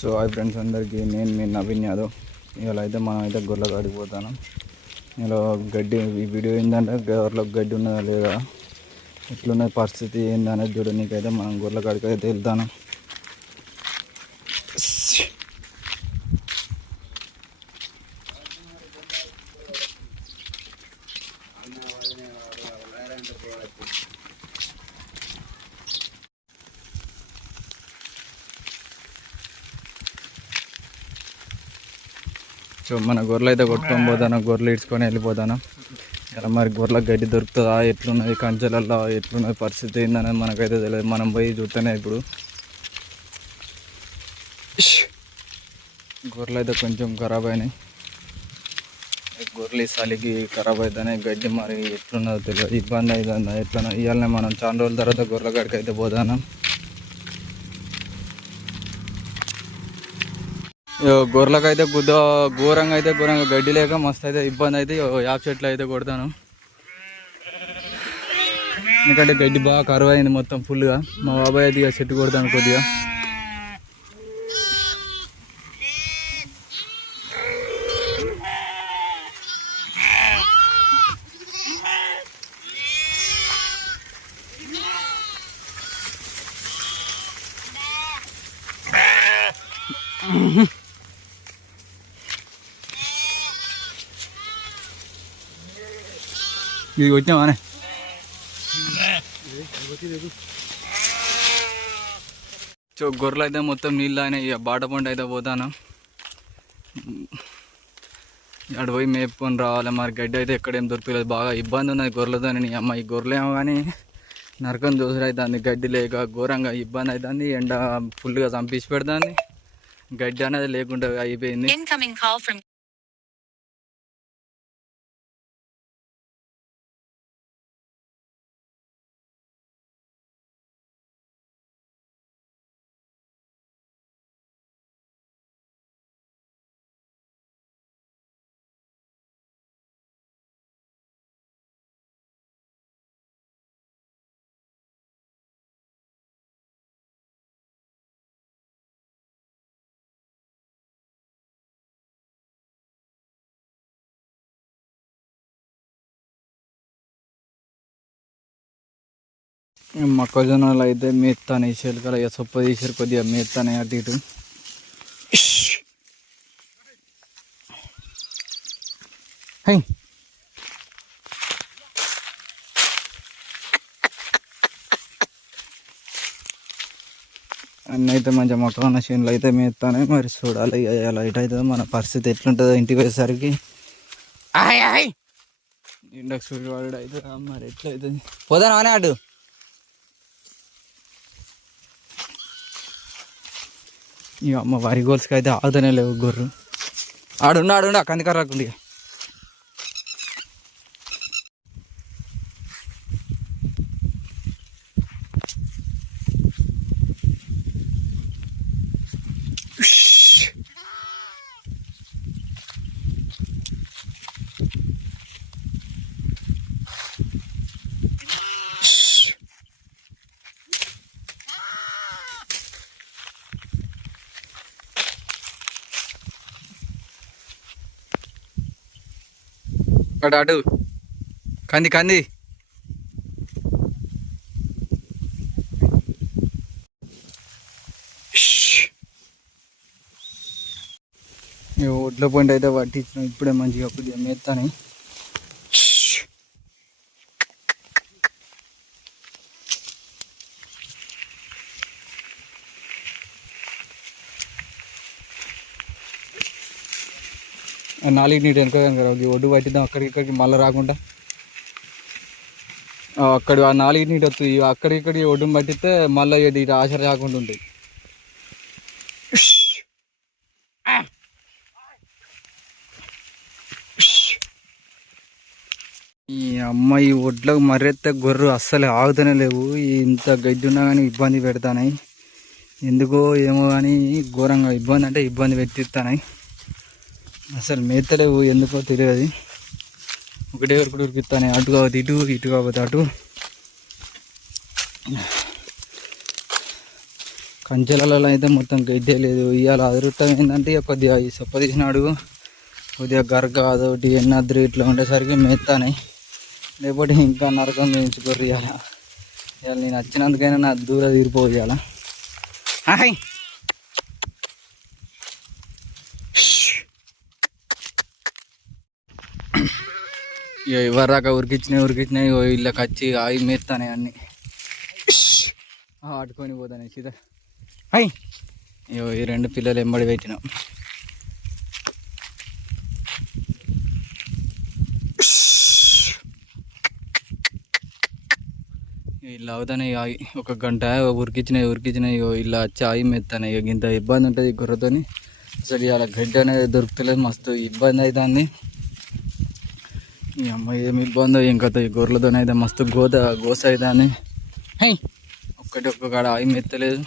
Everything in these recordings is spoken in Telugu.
సో హాయ్ ఫ్రెండ్స్ అందరికీ, నేను మీ నవీన్ యాదవ్. ఇవాళ అయితే మనం అయితే గొర్రెల కాడికి పోతాను. ఇలా గడ్డి, ఈ వీడియో ఏంటంటే గొర్రెలకు గడ్డి ఉన్నదా లేదా, ఎట్లున్నది పరిస్థితి ఏందనేది చూడడానికైతే మనం గొర్రెల కాడికి అయితే వెళ్తాను. సో మన గొర్రెలు అయితే కొట్టుకొని పోతాను, గొర్రెలు ఇడ్చుకొని వెళ్ళిపోతాను. ఇలా మరి గొర్రెలకు గడ్డి దొరుకుతుందా, ఎట్లున్నది కంచెలల్లో, ఎట్లున్నది పరిస్థితి ఏందనేది మనకైతే తెలియదు. మనం పోయి చూస్తేనే ఇప్పుడు గొర్రెలు అయితే కొంచెం ఖరాబ్ అయినాయి. గొర్రెలు చలికి ఖరాబ్ అవుతాయి, గడ్డి మరి ఎట్లున్నదో తెలియదు, ఇబ్బంది అవుతుందా ఎట్లా. ఇవాళనే మనం చాలా రోజుల తర్వాత గొర్రెల కాడికి అయితే పోతాను. గొర్రెలకు అయితే ఘోరంగా గడ్డి లేక మస్తు అయితే ఇబ్బంది అయితే యాప్ చెట్లు అయితే కొడతాను. ఎందుకంటే గడ్డి బాగా కరువు అయింది మొత్తం ఫుల్గా. మా బాబాయ్ అయితే ఇక చెట్టు కొడతాను కొద్దిగా. ఇది వచ్చినామానే సో గొర్రెలు అయితే మొత్తం నీళ్ళు అయినాయి. ఇక బాట పంట అయితే పోతాను, అక్కడ పోయి మేపుకొని రావాలి. మరి గడ్డి అయితే ఎక్కడేం దొరకలేదు, బాగా ఇబ్బంది ఉన్నది గొర్రెలతో. అమ్మ ఈ గొర్రెలు ఏమో కానీ నరకం దోసుడు అవుతుంది, గడ్డి లేక ఘోరంగా ఇబ్బంది అవుతుంది. ఎండ ఫుల్గా చంపేసి పెడుతుంది, గడ్డి అనేది లేకుండా అయిపోయింది. మొక్కజొన్నలు అయితే మేస్తాను, చిలకలు ఇక సొప్ప తీసారు, కొద్దిగా మేస్తాను అటు ఇటు. హై అన్నీ అయితే మంచిగా మొక్కజొన్న చేనులు అయితే మేస్తాను. మరి చూడాలి ఎలా ఇటు అవుతుందో, మన పరిస్థితి ఎట్లుంటుందో ఇంటికి పోయేసరికి. ఇండకు చూడవాడు అయితే మరి ఎట్లయితుంది. పోదాను అనే అటు ఇక అమ్మ వరి గోల్స్కి అయితే ఆగుతూనే లేవు గొర్రెలు. ఆడుండా కందికారు రాకుండా. అటు కంది ఒడ్ల పంట అయితే పట్టించిన, ఇప్పుడే మంచిగా కొద్దిగా మేస్తాను. నాలుగు నీటి వెనక ఒడ్డు పట్టిద్దాం, ఇక్కడికి మళ్ళీ రాకుండా. అక్కడ ఆ నాలుగు నీటి వస్తుంది, అక్కడిక్కడి ఒడ్డును పట్టిస్తే మళ్ళీ ఇటు ఆశ రాకుండా ఉంటుంది. ఈ అమ్మాయి ఒడ్లకు మర్రెత్తే గొర్రెలు అస్సలు ఆగుతూనే లేవు. ఇంత గడ్డి ఉన్నా కానీ ఇబ్బంది పెడతానాయి, ఎందుకో ఏమో కానీ ఘోరంగా ఇబ్బంది అంటే ఇబ్బంది పెట్టిస్తానాయి. అసలు మేతలేవు, ఎందుకో తెలియదు. ఒకటే వరకు ఉరికిస్తానే, అటు కాకపోతే ఇటు, ఇటు కాకపోతే అటు. కంచెలలో అయితే మొత్తం గడ్డే లేదు. ఇవాళ అదృష్టం ఏంటంటే ఇక కొద్దిగా ఈ సొప్ప తీసినాడు కొద్దిగా గరక అదొకటి ఎన్నద్రి ఇట్లా ఉండేసరికి మెత్తానే, లేకపోతే ఇంకా నరకం వేయించుకోరు. ఇవాళ నేను వచ్చినందుకైనా నా దూరం తీరిపోవు. ఇవాళ ఇక ఎవరిదాకా ఉరికిచ్చినాయి ఇళ్ళకి వచ్చి ఆగి మెత్తానే అన్నీ ఆడుకొని పోతానే సీదా. అయ్యో ఈ రెండు పిల్లలు ఎంబడి పెట్టినాం. ఇలా అవుతానే ఆగి ఒక గంట ఉరికిచ్చినాయి ఇలా వచ్చి ఆగి మెత్తానే. ఇక ఇంత ఇబ్బంది ఉంటుంది ఈ గుర్రతోని. అసలు ఇలా గడ్డి అనేది దొరుకుతలేదు, మస్తు ఇబ్బంది అవుతుంది. ఈ అమ్మాయి ఏమి ఇబ్బందో ఇంకా ఈ గొర్రెలతోనైతే మస్తు గోస అవుతుంది. ఒక్క కాడ ఆగి మెత్తలేదు.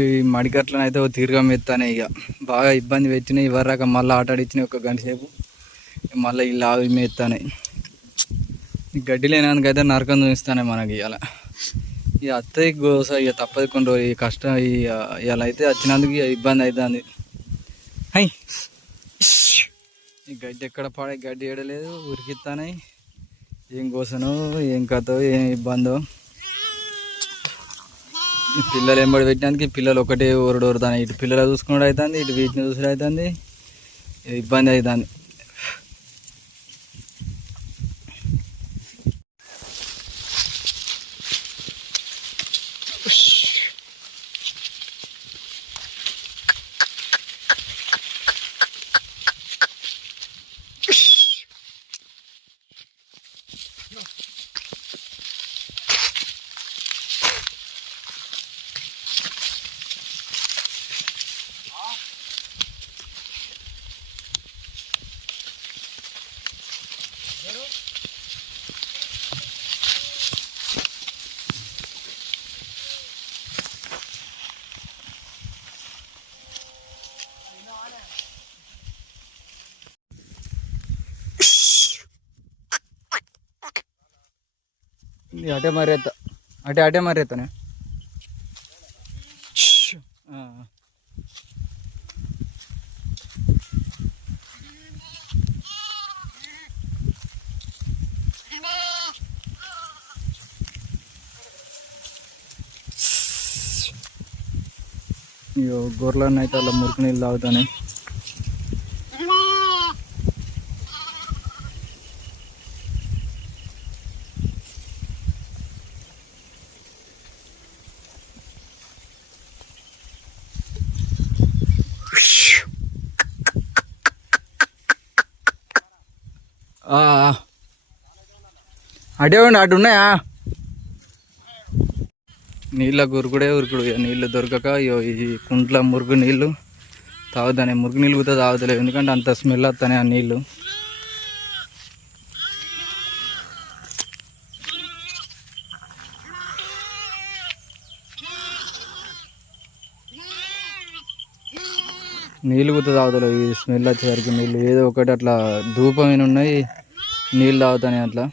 ఈ మడికట్లను అయితే తీరుగా మెత్తానే. ఇక బాగా ఇబ్బంది పెట్టినాయి. ఇవ్వరాక మళ్ళీ ఆట ఆడిచ్చినాయి ఒక గంట సేపు. మళ్ళీ ఇలా ఆగి మెత్తానే. ఈ గడ్డి లేనానికైతే నరకం చూపిస్తానే మనకి. ఇవాళ ఇక అత్తయ్య గోస ఇక తప్పదు కొన్ని రోజులు. ఈ కష్టం ఇవాళ అయితే వచ్చినందుకు ఇక ఇబ్బంది అవుతుంది. ఈ గడ్డి ఎక్కడ పాడే గడ్డి ఏడలేదు, ఉరికిస్తానే. ఏం కోసనో ఏం కథో ఏం ఇబ్బందో. ఈ పిల్లలు ఎంబడి పెట్టడానికి పిల్లలు ఒకటే ఊరుతాను. ఇటు పిల్లలు చూసుకున్నాడు అవుతుంది, ఇటు వీటిని చూసుడు అవుతుంది, ఇబ్బంది అవుతుంది. అటే మరేస్తానే. అయ్యో గొర్రెలను అయితే అలా మురికి నీళ్ళు తాగుతానే. అటే ఉండి అటు ఉన్నాయా నీళ్ళ ఉరుకుడు. నీళ్ళు దొరకక ఈ కుంట్ల మురుగు నీళ్ళు తాగుతానే. మురుగు నీళ్ళు కూడా తాగుతలేవు, ఎందుకంటే అంత స్మెల్ వస్తానే ఆ నీళ్ళు. నీళ్ళు కూడా తాగుతలేవు ఈ స్మెల్ వచ్చేసరికి. నీళ్ళు ఏదో ఒకటి అట్లా ధూపమైన ఉన్నాయి, నీళ్ళు తాగుతానే అట్లా.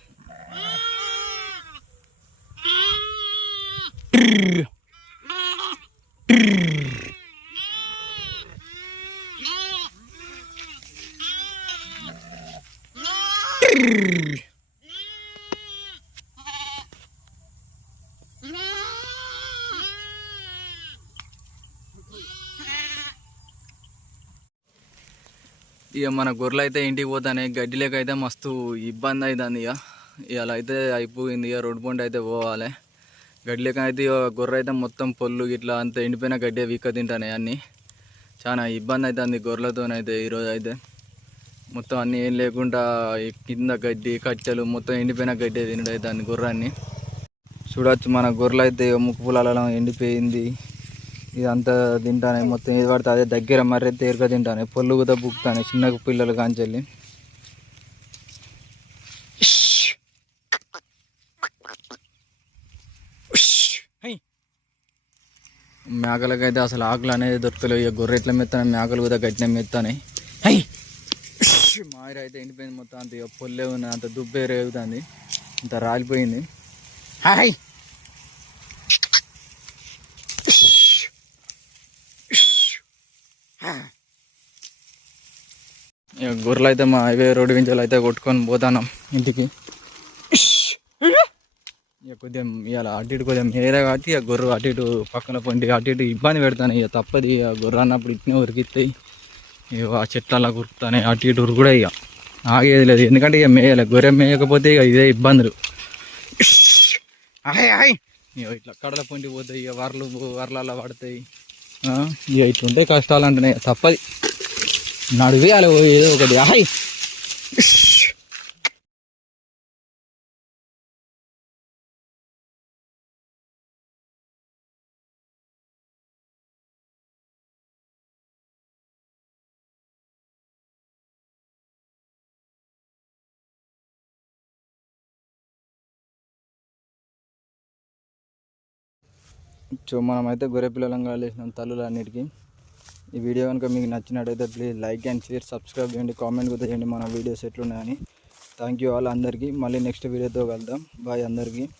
ఇక మన గొర్రెలు అయితే ఇంటికి పోతానే. గడ్డి లేక అయితే మస్తు ఇబ్బంది అవుతుంది. ఇవాళ అయితే అయిపోయింది. ఇక రోడ్డు పంట అయితే పోవాలి. గడ్డి లేక అయితే గొర్రె అయితే మొత్తం పొల్లు ఇట్లా అంత ఎండిపోయిన గడ్డి వీక్క తింటానే. అన్నీ చాలా ఇబ్బంది అవుతుంది గొర్రెలతోనైతే. ఈరోజు అయితే మొత్తం అన్నీ ఏం లేకుండా కింద గడ్డి కట్టెలు మొత్తం ఎండిపోయిన గడ్డి తినడం అవుతుంది గొర్రెన్ని. చూడవచ్చు మన గొర్రెలు అయితే ముక్కు పొలాలలో ఎండిపోయింది. ఇదంతా తింటానే మొత్తం. ఏది పడితే అదే దగ్గర మర్రి తేరుగా తింటానే. పొల్లు కూడా బుక్కుతానే చిన్న పిల్లలు కాంచెల్లి. మేకలకైతే అసలు ఆకులు అనేది దొరకలేవు. ఇక గొర్రె ఎట్లా మెత్తానే, మేకలు కూడా గట్టిన మెత్తానే. మామిడి అయితే ఎండిపోయింది మొత్తం, అంత ఇక పొల్లే ఉంది, అంత దుబ్బే రేగుతుంది, అంత రాలిపోయింది. హాయ్ ఇక గొర్రెలు అయితే మా హైవే రోడ్డు వించాలు అయితే కొట్టుకొని పోతాం ఇంటికి. ఇక కొద్దిగా ఇవాళ అటు ఇటు కొద్దిగా మేరే కాబట్టి ఇక గొర్రె అటు ఇటు పక్కన పండి అటు ఇటు ఇబ్బంది పెడతాను. ఇక తప్పది, ఇక గొర్రె అన్నప్పుడు ఇట్నే ఉరికిస్తాయి, ఇక ఆ చెట్ల ఉరుకుతాయి, అటు ఇటు ఉరుకు కూడా ఇక ఆగేది లేదు. ఎందుకంటే ఇక మేయలే, గొర్రె మేయకపోతే ఇక ఇదే ఇబ్బందులు. ఇక ఇట్లా కడల పొండి పోతాయి, ఇక వర్లలా పడతాయి, ఇక ఇట్లుంటాయి కష్టాలు అంటున్నాయి, తప్పది నడివేయాలి ఏదో ఒకటి. హాయ్ సో మనమైతే గొర్రె పిల్లలం కాలేసినాం తల్లులు అన్నిటికీ. ఈ వీడియో కనుక మీకు నచ్చినట్టయితే please like and share, subscribe చేయండి, కామెంట్ కూడా చేయండి మన వీడియోస్ ఎట్లున్నాయని. థ్యాంక్ యూ ఆల్ అందరికీ. మళ్ళీ నెక్స్ట్ వీడియోతో కలుద్దాం. బాయ్ అందరికీ.